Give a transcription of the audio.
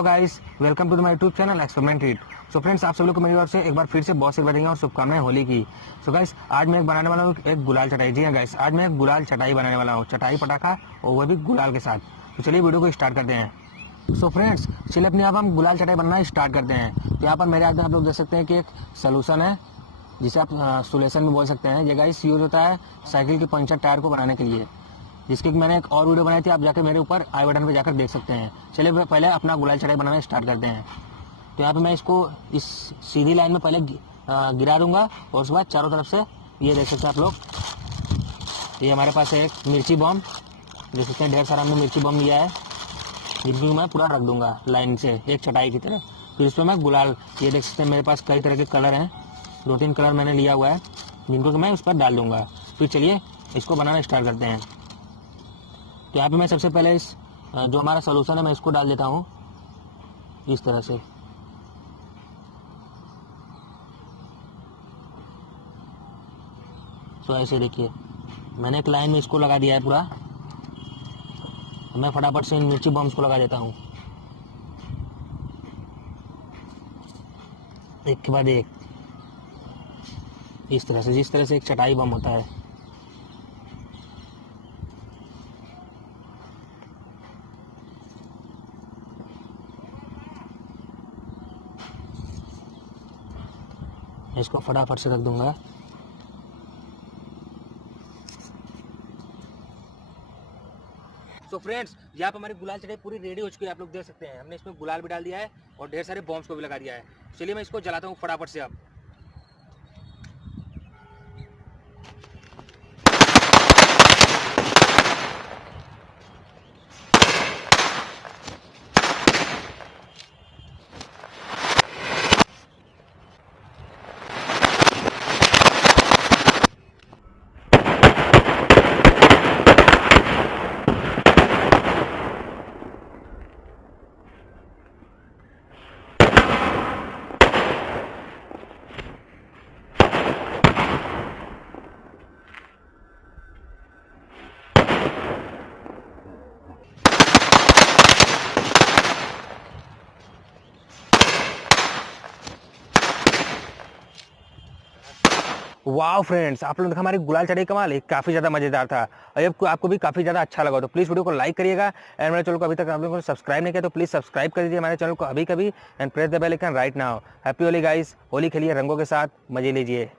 Hello guys, welcome to my YouTube channel experiment it. So friends, आप सब लोग को मेरी ओर से एक बार फिर से बहुत सी बधाई और शुभकामनाएं होली की। सो गाइस, आज मैं बनाने वाला हूँ एक गुलाल चटाई। जी हाँ गाइस, आज मैं एक गुलाल चटाई बनाने वाला हूँ, चटाई पटाखा और वह भी गुलाल के साथ। तो चलिए वीडियो को स्टार्ट करते हैं। सो फ्रेंड्स, चलिए अपने आप हम गुलाल चटाई बनना स्टार्ट करते हैं। तो यहाँ पर मेरे आगे आप लोग देख सकते हैं कि एक सोल्यूशन है जिसे आप सोल्यूशन भी बोल सकते हैं। ये गाइस यूज होता है साइकिल के पंचर टायर को बनाने के लिए, जिसकी मैंने एक और वीडियो बनाई थी, आप जाकर मेरे ऊपर आई बटन पे जाकर देख सकते हैं। चलिए पहले अपना गुलाल चटाई बनाना स्टार्ट करते हैं। तो यहाँ पे मैं इसको इस सीधी लाइन में पहले गिरा दूंगा और उसके बाद चारों तरफ से ये देख सकते हैं आप लोग, ये हमारे पास है एक मिर्ची बम, देख सकते हैं ढेर सारा हमने मिर्ची बम लिया है, जिनको मैं पूरा रख दूंगा लाइन से एक चटाई की तरह। फिर इसमें मैं गुलाल, ये देख सकते हैं मेरे पास कई तरह के कलर हैं, 2-3 कलर मैंने लिया हुआ है, जिनको मैं उस पर डाल दूंगा। फिर चलिए इसको बनाना स्टार्ट करते हैं। तो यहाँ पे मैं सबसे पहले इस जो हमारा सोल्यूशन है मैं इसको डाल देता हूँ इस तरह से। तो ऐसे देखिए मैंने एक लाइन में इसको लगा दिया है पूरा। मैं फटाफट से इन मिर्ची बम्स को लगा देता हूँ एक के बाद एक, इस तरह से, जिस तरह से एक चटाई बम होता है। इसको फटाफट से रख दूंगा। तो फ्रेंड्स, यहाँ पर हमारी गुलाल चटाई पूरी रेडी हो चुकी है, आप लोग देख सकते हैं। हमने इसमें गुलाल भी डाल दिया है और ढेर सारे बॉम्ब्स को भी लगा दिया है। चलिए मैं इसको जलाता हूँ फटाफट से अब। वाह फ्रेंड्स, आप लोगों ने देखा हमारी गुलाल चटाई कमाल है, काफी ज्यादा मजेदार था। और आपको भी काफी ज्यादा अच्छा लगा तो प्लीज वीडियो को लाइक करिएगा। एंड मेरे चैनल को अभी तक आप लोगों ने सब्सक्राइब नहीं किया तो प्लीज सब्सक्राइब कर दीजिए हमारे चैनल को अभी कभी, and press the bell icon right now. Happy Holi guys, Holi खेलिए रंगों के साथ, मजे लीजिए।